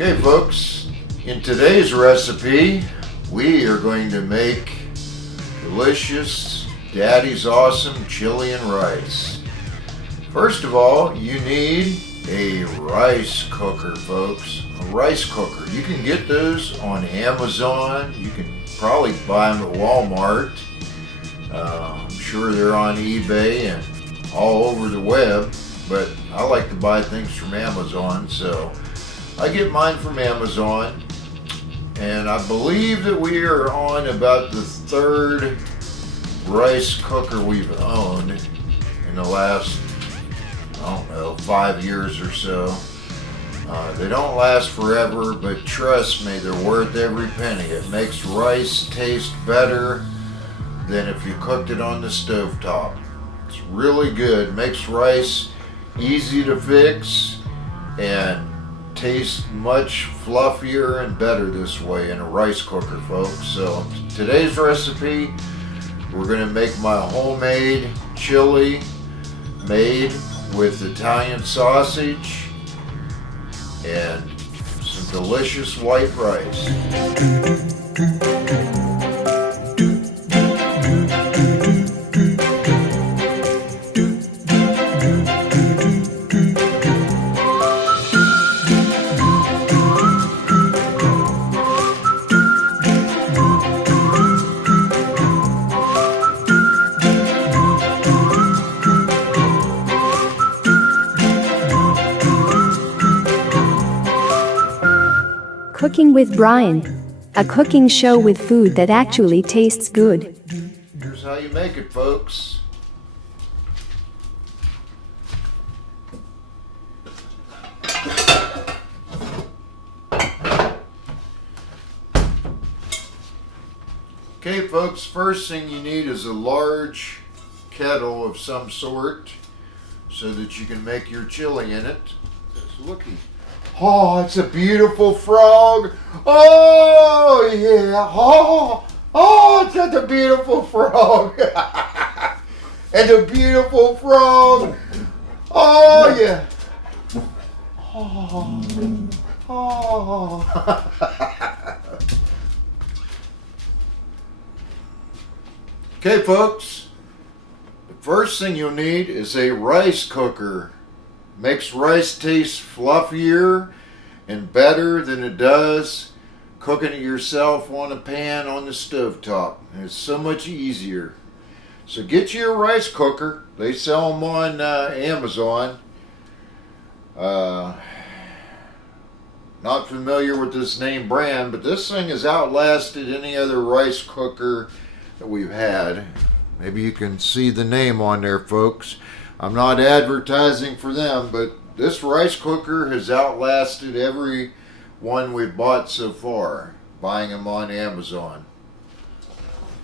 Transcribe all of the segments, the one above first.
Okay folks, in today's recipe we are going to make delicious Daddy's Awesome chili and rice. First of all, you need a rice cooker, folks. A rice cooker. You can get those on Amazon. You can probably buy them at Walmart. I'm sure they're on eBay and all over the web, but I like to buy things from Amazon, so I get mine from Amazon. And I believe that we are on about the third rice cooker we've owned in the last, I don't know, 5 years or so. They don't last forever, but trust me, they're worth every penny. It makes rice taste better than if you cooked it on the stovetop. It's really good. Makes rice easy to fix and tastes much fluffier and better this way in a rice cooker, folks. So today's recipe, we're going to make my homemade chili made with Italian sausage and some delicious white rice. Cooking with Brian, a cooking show with food that actually tastes good. Here's how you make it, folks. Okay, folks, first thing you need is a large kettle of some sort so that you can make your chili in it. Just looky. Oh, it's a beautiful frog. Oh, yeah. Oh, it's such a beautiful frog. And a beautiful frog. Oh, yeah. Oh. Okay, folks. The first thing you'll need is a rice cooker. Makes rice taste fluffier and better than it does cooking it yourself on a pan on the stovetop. And it's so much easier. So get you a rice cooker. They sell them on Amazon. Not familiar with this name brand, but this thing has outlasted any other rice cooker that we've had. Maybe you can see the name on there, folks. I'm not advertising for them, but this rice cooker has outlasted every one we've bought so far, buying them on Amazon.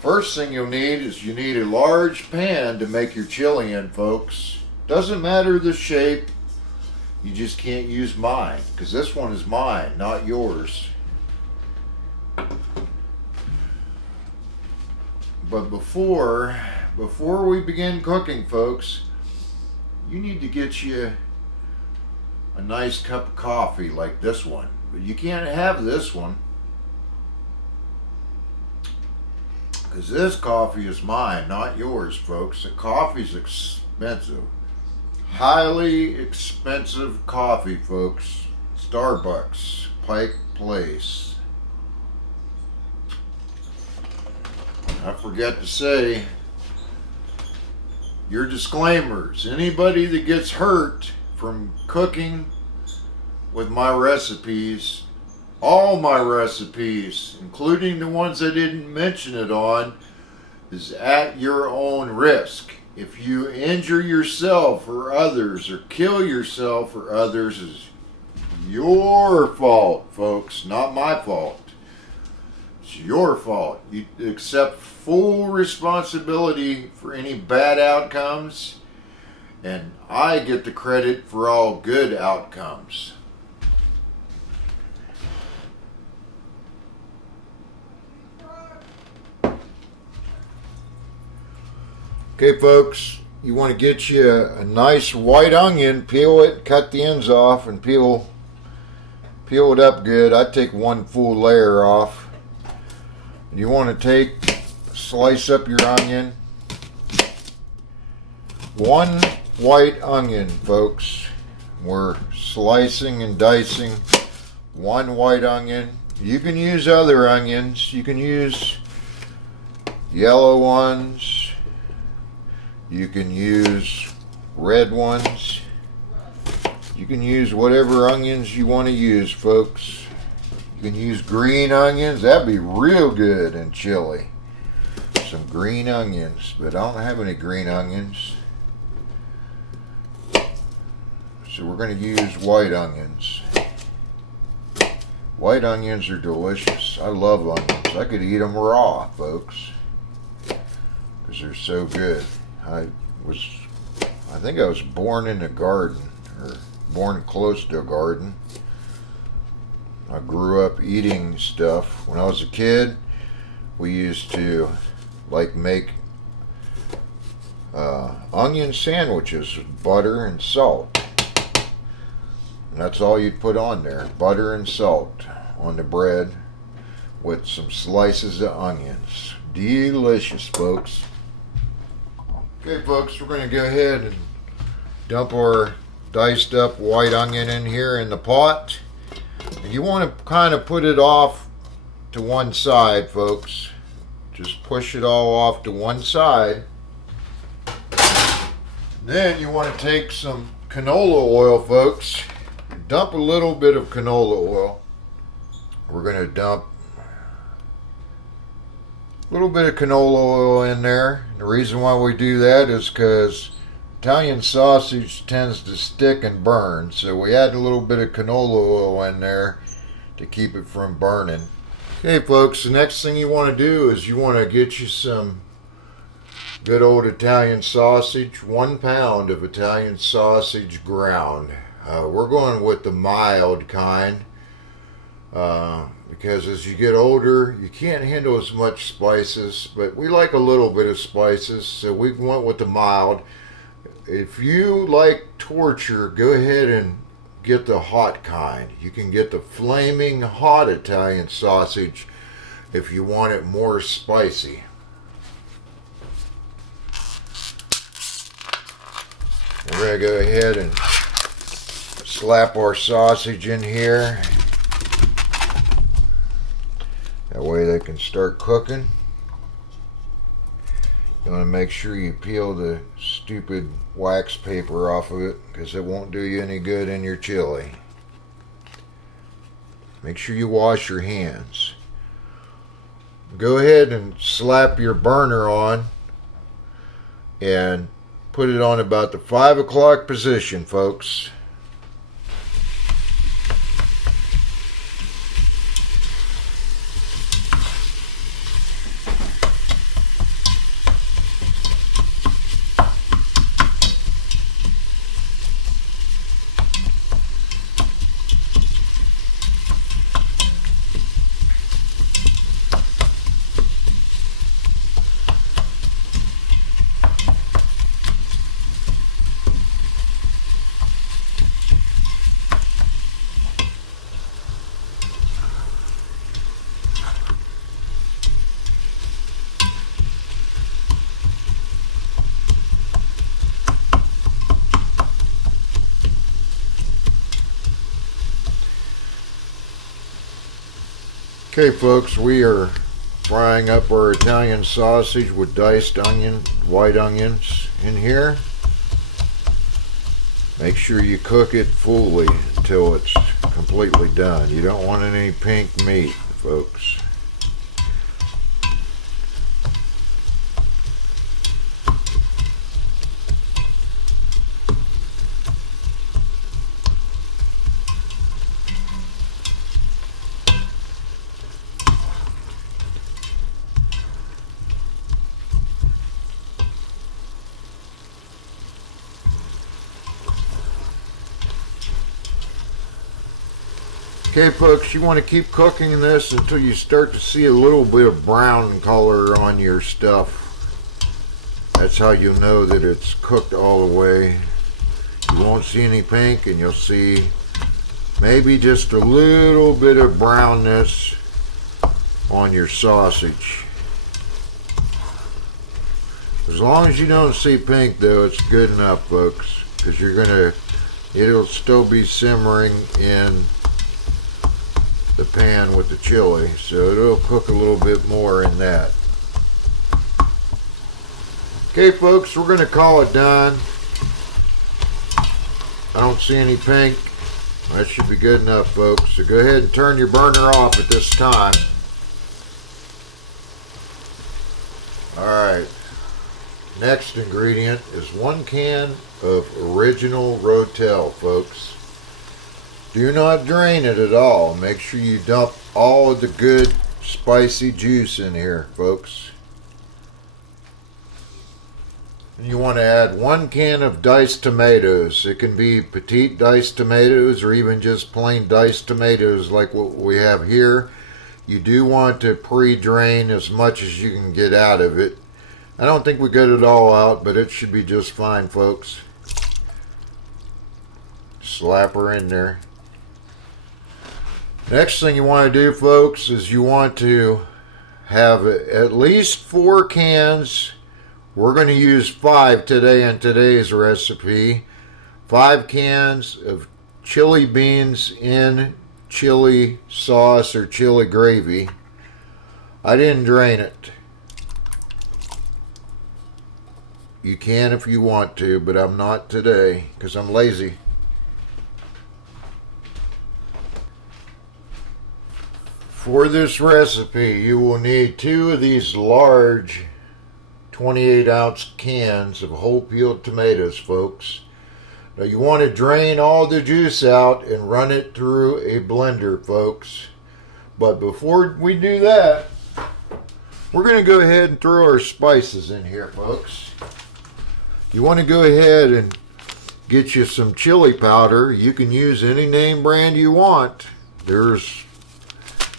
First thing you'll need is you need a large pan to make your chili in, folks. Doesn't matter the shape, you just can't use mine, because this one is mine, not yours. But before we begin cooking, folks, you need to get you a nice cup of coffee like this one. But you can't have this one, because this coffee is mine, not yours, folks. The coffee's expensive. Highly expensive coffee, folks. Starbucks, Pike Place. I forgot to say, your disclaimers. Anybody that gets hurt from cooking with my recipes, all my recipes, including the ones I didn't mention it on, is at your own risk. If you injure yourself or others, or kill yourself or others, is your fault, folks, not my fault. It's your fault. You accept full responsibility for any bad outcomes, and I get the credit for all good outcomes. Okay, folks, you want to get you a nice white onion, peel it, cut the ends off, and peel Peel it up good. I take one full layer off. You want to slice up your onion. One white onion, folks. We're slicing and dicing one white onion. You can use other onions. You can use yellow ones. You can use red ones. You can use whatever onions you want to use, folks. You can use green onions. That'd be real good in chili. Some green onions, but I don't have any green onions. So we're going to use white onions. White onions are delicious. I love onions. I could eat them raw, folks, because they're so good. I think I was born in a garden, or born close to a garden. I grew up eating stuff. When I was a kid, we used to make onion sandwiches with butter and salt. And that's all you'd put on there, butter and salt on the bread with some slices of onions. Delicious, folks. Okay, folks, we're going to go ahead and dump our diced up white onion in here in the pot. And you want to kind of put it off to one side, folks. Just push it all off to one side. Then you want to take some canola oil, folks. Dump a little bit of canola oil. We're going to dump a little bit of canola oil in there. And the reason why we do that is because Italian sausage tends to stick and burn, so we add a little bit of canola oil in there to keep it from burning. Okay, folks, the next thing you want to do is you want to get you some good old Italian sausage, 1 pound of Italian sausage ground. We're going with the mild kind because as you get older, you can't handle as much spices, but we like a little bit of spices, so we went with the mild. If you like torture, go ahead and get the hot kind. You can get the flaming hot Italian sausage if you want it more spicy. We're going to go ahead and slap our sausage in here. That way they can start cooking. You want to make sure you peel the stupid wax paper off of it because it won't do you any good in your chili. Make sure you wash your hands. Go ahead and slap your burner on and put it on about the 5 o'clock position, folks. Okay, folks, we are frying up our Italian sausage with diced white onions in here. Make sure you cook it fully until it's completely done. You don't want any pink meat, folks. Okay, folks, you want to keep cooking this until you start to see a little bit of brown color on your stuff. That's how you know that it's cooked all the way. You won't see any pink, and you'll see maybe just a little bit of brownness on your sausage. As long as you don't see pink though, it's good enough, folks, because it'll still be simmering in the pan with the chili, so it'll cook a little bit more in that. Okay folks, we're going to call it done. I don't see any pink. That should be good enough, folks. So go ahead and turn your burner off at this time. Alright, next ingredient is 1 can of original Rotel, folks. Do not drain it at all. Make sure you dump all of the good spicy juice in here, folks. And you want to add 1 can of diced tomatoes. It can be petite diced tomatoes or even just plain diced tomatoes like what we have here. You do want to pre-drain as much as you can get out of it. I don't think we got it all out, but it should be just fine, folks. Slap her in there. Next thing you want to do, folks, is you want to have at least 4 cans. We're going to use 5 today in today's recipe. 5 cans of chili beans in chili sauce or chili gravy. I didn't drain it. You can if you want to, but I'm not today because I'm lazy. For this recipe, you will need 2 of these large 28-ounce cans of whole peeled tomatoes, folks. Now you want to drain all the juice out and run it through a blender, folks. But before we do that, we're going to go ahead and throw our spices in here, folks. You want to go ahead and get you some chili powder. You can use any name brand you want. There's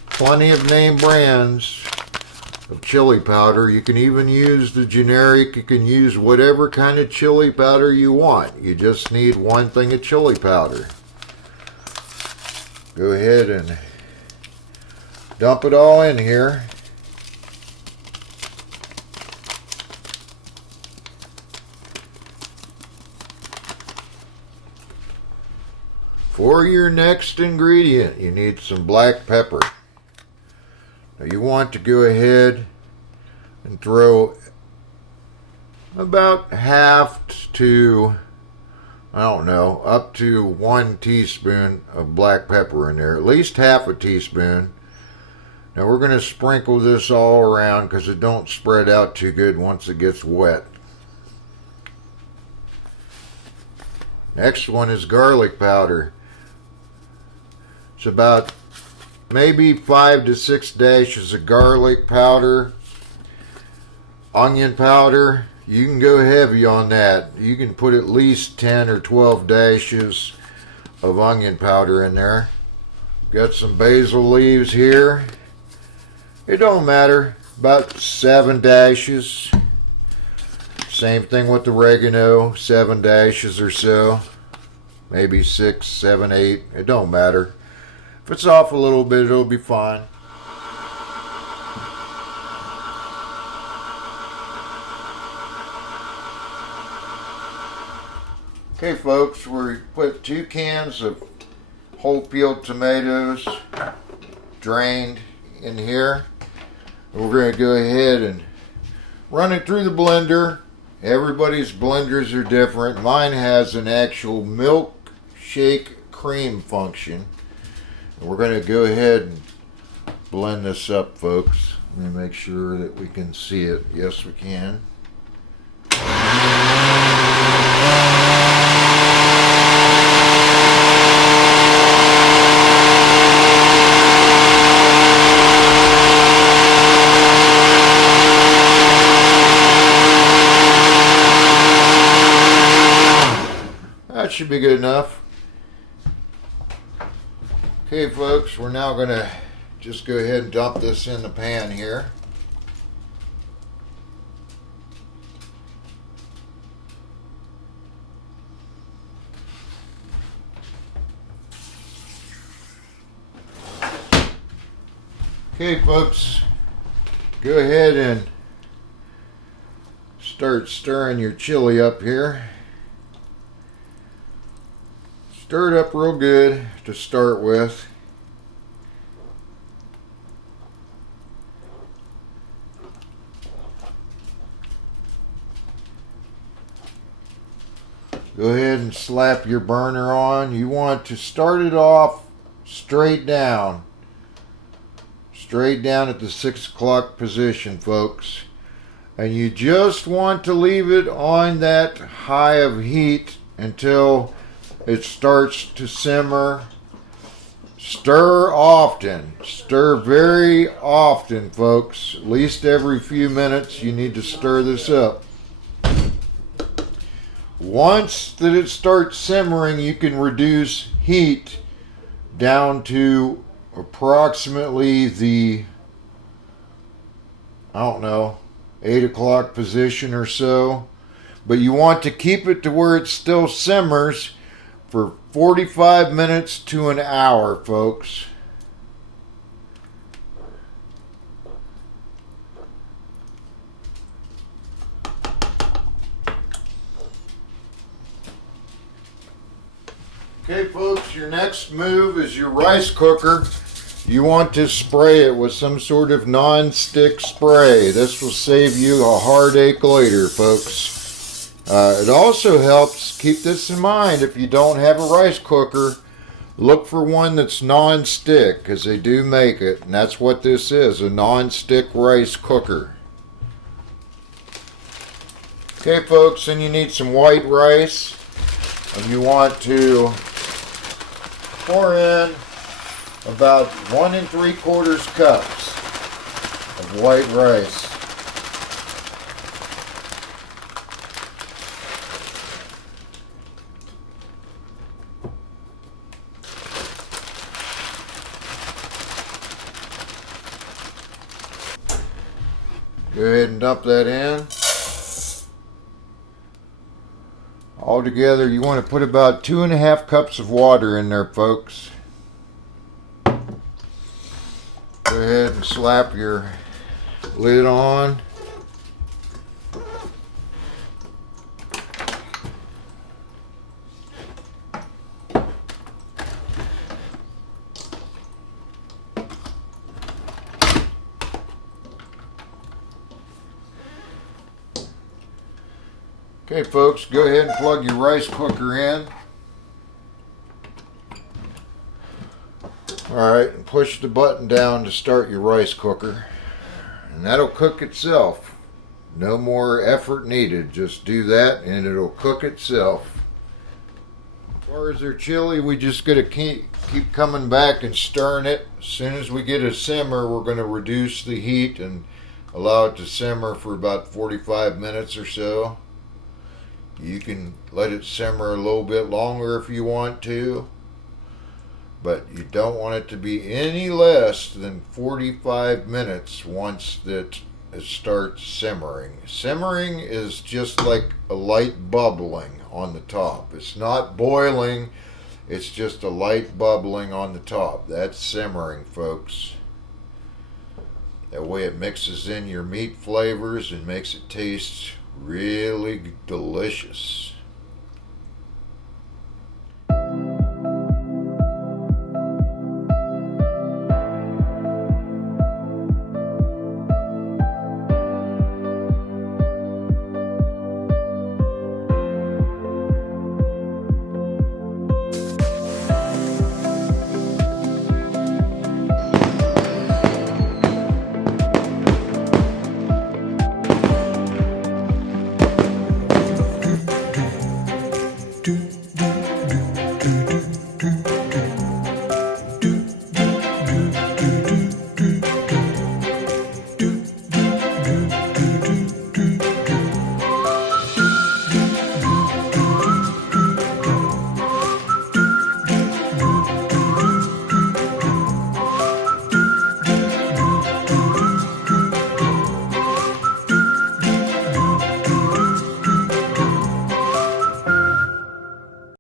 plenty of name brands of chili powder. You can even use the generic. You can use whatever kind of chili powder you want. You just need 1 thing of chili powder. Go ahead and dump it all in here. For your next ingredient, you need some black pepper. Now you want to go ahead and throw about half to, I don't know, up to 1 teaspoon of black pepper in there, at least half a teaspoon. Now we're going to sprinkle this all around because it don't spread out too good once it gets wet. Next one is garlic powder. It's about maybe 5 to 6 dashes of garlic powder. Onion powder, you can go heavy on that. You can put at least 10 or 12 dashes of onion powder in there. Got some basil leaves here. It don't matter, about 7 dashes. Same thing with oregano, 7 dashes or so. Maybe 6, 7, 8, it don't matter. If it's off a little bit, it'll be fine. Okay folks, we put 2 cans of whole peeled tomatoes drained in here. We're going to go ahead and run it through the blender. Everybody's blenders are different. Mine has an actual milkshake cream function. And we're going to go ahead and blend this up, folks. Let me make sure that we can see it. Yes, we can. That should be good enough. Okay folks, we're now going to just go ahead and dump this in the pan here. Okay, folks, go ahead and start stirring your chili up here. Stir it up real good to start with. Go ahead and slap your burner on. You want to start it off straight down. Straight down at the 6 o'clock position, folks. And you just want to leave it on that high of heat until it starts to simmer. Stir often. Stir very often, folks. At least every few minutes you need to stir this up. Once that it starts simmering, you can reduce heat down to approximately the, 8 o'clock position or so. But you want to keep it to where it still simmers for 45 minutes to an hour, folks. Okay, folks, your next move is your rice cooker. You want to spray it with some sort of non-stick spray. This will save you a heartache later, folks. It also helps, keep this in mind, if you don't have a rice cooker, look for one that's non-stick, because they do make it, and that's what this is, a non-stick rice cooker. Okay, folks, then you need some white rice, and you want to pour in about 1 3/4 cups of white rice. Go ahead and dump that in. Altogether, you want to put about 2 1/2 cups of water in there, folks. Go ahead and slap your lid on. Okay, folks, go ahead and plug your rice cooker in. Alright, and push the button down to start your rice cooker. And that'll cook itself. No more effort needed. Just do that and it'll cook itself. As far as our chili, we just gotta keep coming back and stirring it. As soon as we get a simmer, we're going to reduce the heat and allow it to simmer for about 45 minutes or so. You can let it simmer a little bit longer if you want to, but you don't want it to be any less than 45 minutes once that it starts simmering. Simmering is just like a light bubbling on the top. It's not boiling, it's just a light bubbling on the top. That's simmering, folks. That way it mixes in your meat flavors and makes it taste really delicious.